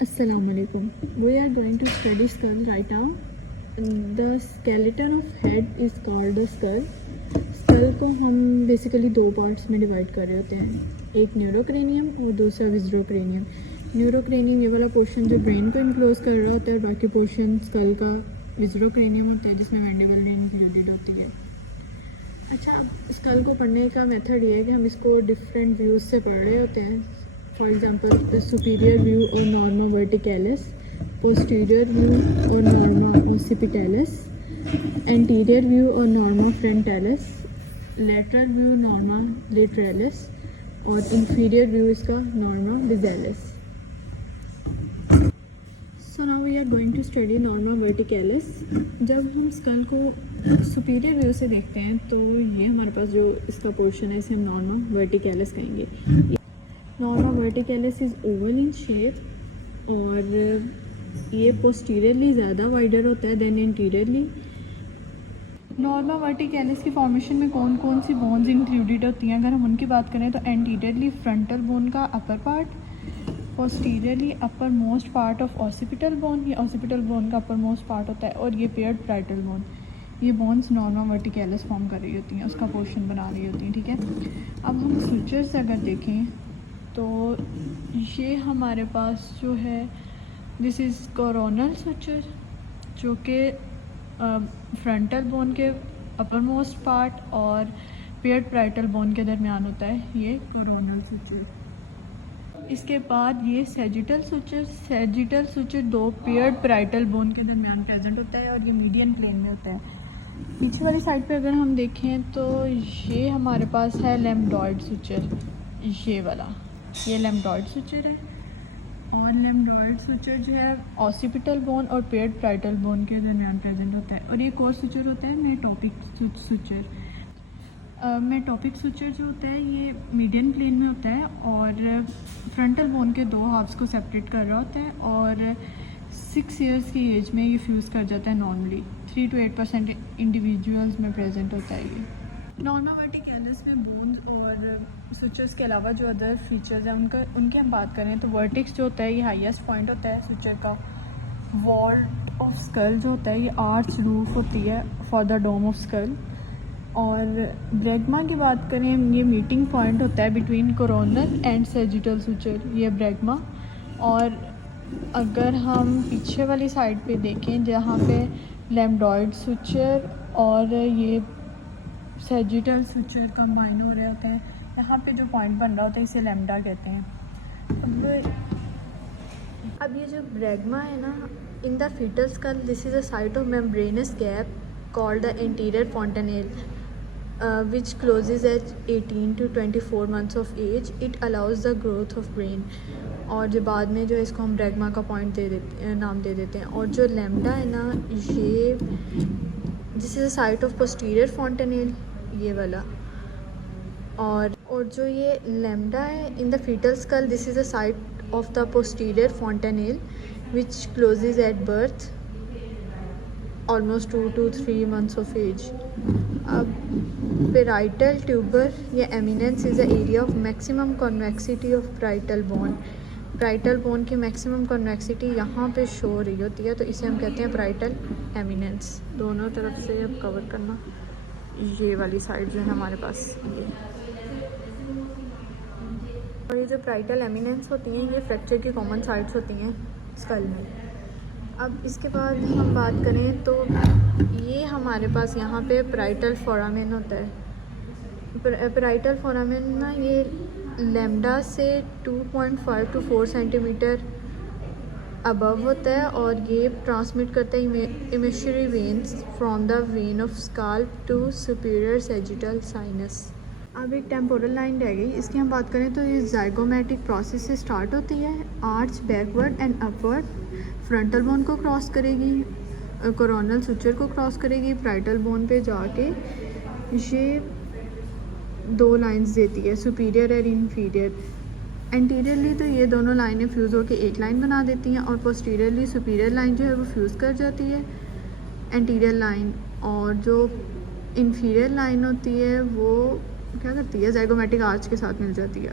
Assalamualaikum. We are going to study skull right now. The skeleton of head is called the skull. Skull को हम basically दो parts में divide कर रहे होते हैं, एक न्यूरोक्रेनियम और दूसरा विज़रोक्रेनियम। न्यूरोक्रेनियम ये वाला पोर्शन जो ब्रेन को इनक्लोज कर रहा होता है, और बाकी पोर्शन स्कल का विज़रोक्रेनियम होता है जिसमें मैंडिबल इंक्लूडेड होती है। अच्छा, अब स्कल को पढ़ने का मेथड ये है कि हम इसको डिफरेंट व्यूज़ से पढ़ रहे होते हैं। फॉर एग्जांपल सुपीरियर व्यू और नॉर्मा वर्टिकैलिस, पोस्टीरियर व्यू और नॉर्मा ओसिपिटैलिस, एंटीरियर व्यू और norma frontalis, lateral view norma lateralis और इंफीरियर व्यू इसका norma basalis. So now we are going to study norma verticalis. जब हम school को superior view से देखते हैं तो ये हमारे पास जो इसका पोर्शन है इसे हम नॉर्मा वर्टिकैलिस कहेंगे। Norma verticalis is oval in shape और ये पोस्टीरियरली ज़्यादा वाइडर होता है देन इंटीरियरली। नॉर्मा वर्टिकैलिस की फॉर्मेशन में कौन कौन सी बोन्स इंक्लूडेड होती हैं, अगर हम उनकी बात करें तो एंटीरियरली फ्रंटल बोन का upper part, posteriorly upper most part of occipital bone, ये ऑसिपिटल बोन का अपर मोस्ट पार्ट होता है, और ये पेयर्ड पैराइटल बोन। ये बोन्स नॉर्मा वर्टिकैलिस फॉर्म कर रही होती हैं, उसका पोर्शन बना रही होती हैं। ठीक है, अब हम सूचर्स अगर देखें तो ये हमारे पास जो है दिस इज़ कोरोनल सूचर जो कि फ्रंटल बोन के अपर मोस्ट पार्ट और पेयर्ड पैराइटल बोन के दरमियान होता है, ये कोरोनल सूचर। इसके बाद ये सैजिटल सूचर दो पेयर्ड पैराइटल बोन के दरमियान प्रेजेंट होता है और ये मीडियन प्लेन में होता है। पीछे वाली साइड पे अगर हम देखें तो ये हमारे पास है लैम्बडॉइड सूचर, ये वाला, ये लैम्बडॉइड सूचर है। और लैम्बडॉइड सूचर जो है ऑसिपिटल बोन और पेयर्ड पैराइटल बोन के दरमियान प्रेजेंट होता है। और ये कोर सूचर होता है मेटोपिक सूचर। मेटोपिक सूचर जो होता है ये मीडियन प्लेन में होता है और फ्रंटल बोन के दो हाफ्स को सेपरेट कर रहा होता है और 6 इयर्स की एज में ये फ्यूज़ कर जाता है। नॉर्मली 3 to 8% इंडिविजुअल्स में प्रेजेंट होता है ये। नॉर्मा वर्टिकैलिस में बोन्स और सूचर्स के अलावा जो अदर फीचर्स हैं उनकी हम बात करें तो वर्टेक्स जो होता है ये हाईएस्ट पॉइंट होता है सूचर का। वॉल्ट ऑफ स्कल जो होता है ये आर्च रूफ होती है for the dome of skull. और ब्रैग्मा की बात करें, ये मीटिंग पॉइंट होता है between coronal and sagittal suture, ये ब्रैग्मा। और अगर हम पीछे वाली साइड पे देखें जहाँ पे लैम्बडॉइड सूचर और ये सैजिटल सूचर कंबाइन हो रहे होते हैं, यहाँ पे जो पॉइंट बन रहा होता है इसे लैम्डा कहते हैं। अब ये जो ब्रैग्मा है ना, in the foetal skull this is a site of membranous gap called the anterior fontanelle which closes at 18 to 24 months of age. It allows the growth of brain। और जो बाद में जो इसको हम ब्रैग्मा का पॉइंट नाम दे देते हैं। और जो लैम्डा है ना, ये this is a site of posterior fontanelle, ये वाला। और जो ये लैम्डा है in the foetal skull this is a site of the posterior fontanelle which closes at birth almost 2 to 3 months of age। अब पेराइटल ट्यूबर या eminence is a area of maximum convexity of parietal bone. Parietal bone की maximum convexity यहाँ पे show हो रही होती है, तो इसे हम कहते हैं पैराइटल एमिनेंस। दोनों तरफ से अब कवर करना, ये वाली साइड जो है हमारे पास ये। और ये जो पैराइटल एमिनेंस होती हैं ये फ्रैक्चर की कॉमन साइट्स होती हैं स्कल में। अब इसके बाद हम बात करें तो ये हमारे पास यहाँ पे पैराइटल फोरामेन होता है। पैराइटल फोरामेन ना ये लैम्डा से 2.5 to 4 सेंटीमीटर अबव होता है और ये ट्रांसमिट करता है emissary veins from the vein of scalp to superior sagittal sinus. अब एक टेम्पोरल लाइन रह गई, इसकी हम बात करें तो ये जाइगोमेटिक प्रोसेस से स्टार्ट होती है, arch backward and upward, frontal bone को क्रॉस करेगी, कोरोनल सूचर को क्रॉस करेगी, पैराइटल बोन पे जाके ये 2 लाइंस देती है, सुपीरियर और इन्फीरियर। एंटीरियरली तो ये दोनों लाइनें फ्यूज़ होकर एक लाइन बना देती हैं और पोस्टीरियरली सुपीरियर लाइन जो है वो फ्यूज़ कर जाती है एंटीरियर लाइन, और जो इन्फीरियर लाइन होती है वो क्या करती है, जाइगोमेटिक आर्च के साथ मिल जाती है।